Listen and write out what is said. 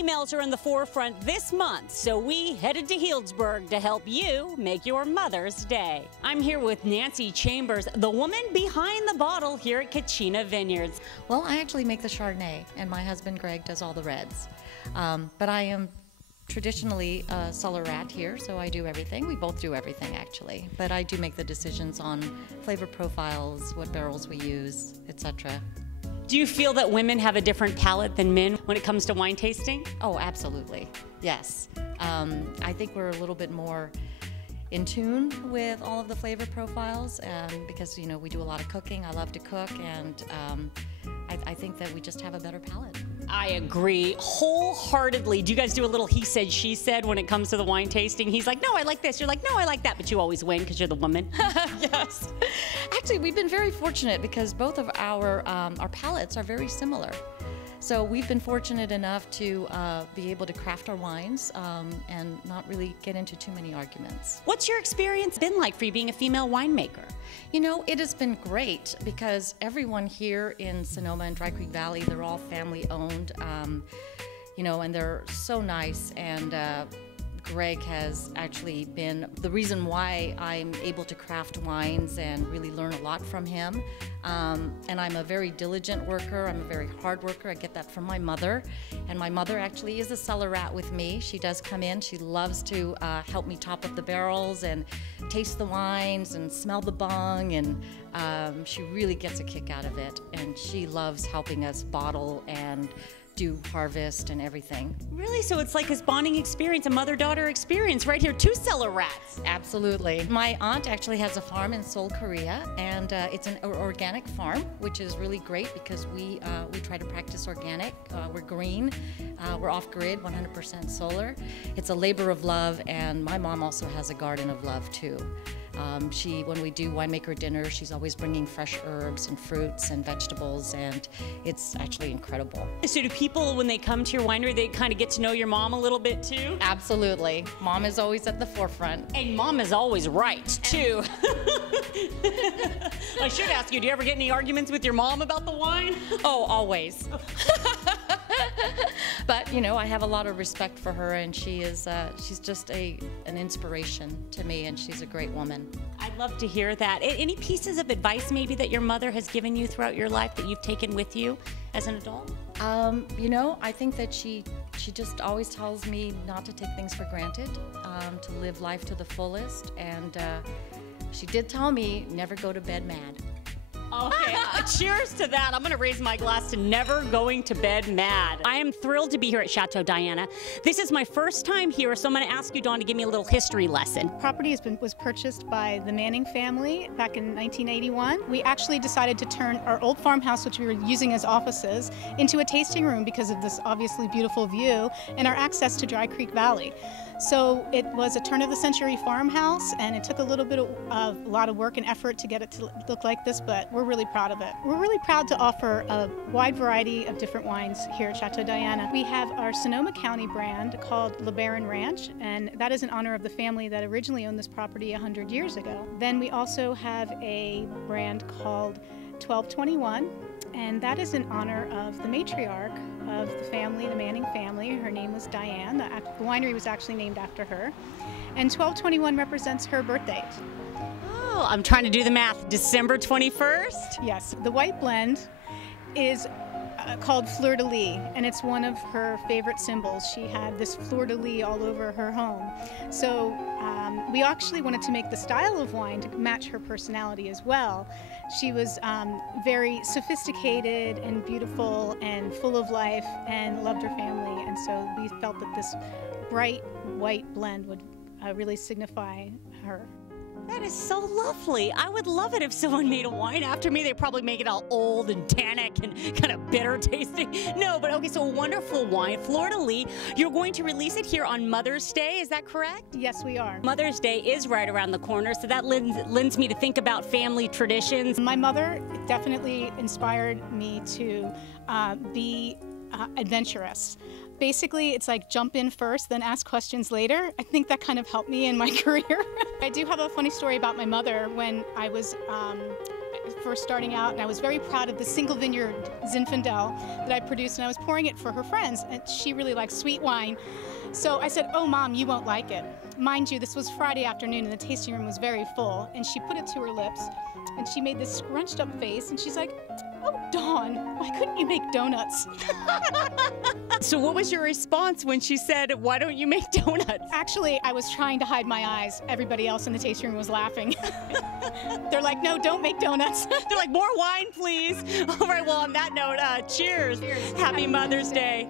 females are in the forefront this month, so we headed to Healdsburg to help you make your Mother's Day. I'm here with Nancy Chambers, the woman behind the bottle here at Kachina Vineyards. Well, I actually make the Chardonnay, and my husband Greg does all the reds. But I am traditionally a cellar rat here, so I do everything. We both do everything, actually. But I do make the decisions on flavor profiles, what barrels we use, etc. Do you feel that women have a different palate than men when it comes to wine tasting? Oh, absolutely. Yes. I think we're a little bit more in tune with all of the flavor profiles because, you know, we do a lot of cooking. I love to cook, and I think that we just have a better palate. I agree wholeheartedly. Do you guys do a little he said, she said when it comes to the wine tasting? He's like, no, I like this. You're like, no, I like that. But you always win because you're the woman. Yes. Actually, we've been very fortunate because both of our palates are very similar. So we've been fortunate enough to be able to craft our wines and not really get into too many arguments. What's your experience been like for you being a female winemaker? You know, it has been great because everyone here in Sonoma and Dry Creek Valley, they're all family owned, you know, and they're so nice. And Greg has actually been the reason why I'm able to craft wines and really learn a lot from him. And I'm a very diligent worker. I'm a very hard worker. I get that from my mother. And my mother actually is a cellar rat with me. She does come in. She loves to help me top up the barrels and taste the wines and smell the bung. And she really gets a kick out of it. And she loves helping us bottle and do harvest and everything. Really? So it's like this bonding experience, a mother-daughter experience right here, two cellar rats. Absolutely. My aunt actually has a farm in Seoul, Korea, and it's an organic farm, which is really great because we try to practice organic. We're green, we're off-grid, 100% solar. It's a labor of love, and my mom also has a garden of love too. When we do winemaker dinner, she's always bringing fresh herbs and fruits and vegetables, and it's actually incredible. So do people, when they come to your winery, they kind of get to know your mom a little bit too? Absolutely. Mom is always at the forefront. And mom is always right too. I should ask you, do you ever get any arguments with your mom about the wine? Oh, always. But, you know, I have a lot of respect for her, and she's just an inspiration to me, and she's a great woman. I'd love to hear that. Any pieces of advice maybe that your mother has given you throughout your life that you've taken with you as an adult? You know, I think that she just always tells me not to take things for granted, to live life to the fullest, and she did tell me never go to bed mad. Okay, cheers to that. I'm going to raise my glass to never going to bed mad. I am thrilled to be here at Chateau Diana. This is my first time here, so I'm going to ask you, Dawn, to give me a little history lesson. Property was purchased by the Manning family back in 1981. We actually decided to turn our old farmhouse, which we were using as offices, into a tasting room because of this obviously beautiful view and our access to Dry Creek Valley. So it was a turn-of-the-century farmhouse, and it took a lot of work and effort to get it to look like this, but we're really proud of it. We're really proud to offer a wide variety of different wines here at Chateau Diana. We have our Sonoma County brand called LeBaron Ranch, and that is in honor of the family that originally owned this property 100 years ago. Then we also have a brand called 1221, and that is in honor of the matriarch of the family, the Manning family. Her name was Diane. The winery was actually named after her. And 1221 represents her birth date. Oh, I'm trying to do the math. December 21st? Yes. The white blend is called fleur-de-lis, and it's one of her favorite symbols. She had this fleur-de-lis all over her home. So we actually wanted to make the style of wine to match her personality as well. She was very sophisticated and beautiful and full of life and loved her family, and so we felt that this bright white blend would really signify her. That is so lovely. I would love it if someone made a wine after me. They'd probably make it all old and tannic and kind of bitter tasting. No, but okay, so a wonderful wine. Fleur-de-lis, you're going to release it here on Mother's Day, is that correct? Yes, we are. Mother's Day is right around the corner, so that lends me to think about family traditions. My mother definitely inspired me to be adventurous. Basically, it's like jump in first, then ask questions later. I think that kind of helped me in my career. I do have a funny story about my mother. When I was first starting out, and I was very proud of the single vineyard Zinfandel that I produced, and I was pouring it for her friends, and she really likes sweet wine. So I said, "Oh, Mom, you won't like it." Mind you, this was Friday afternoon, and the tasting room was very full, and she put it to her lips, and she made this scrunched up face, and she's like, "Oh, Dawn, why couldn't you make donuts?" So what was your response when she said, "Why don't you make donuts?" Actually, I was trying to hide my eyes. Everybody else in the tasting room was laughing. They're like, "No, don't make donuts." They're like, "More wine, please." All right, well, on that note, cheers. Happy Mother's Day.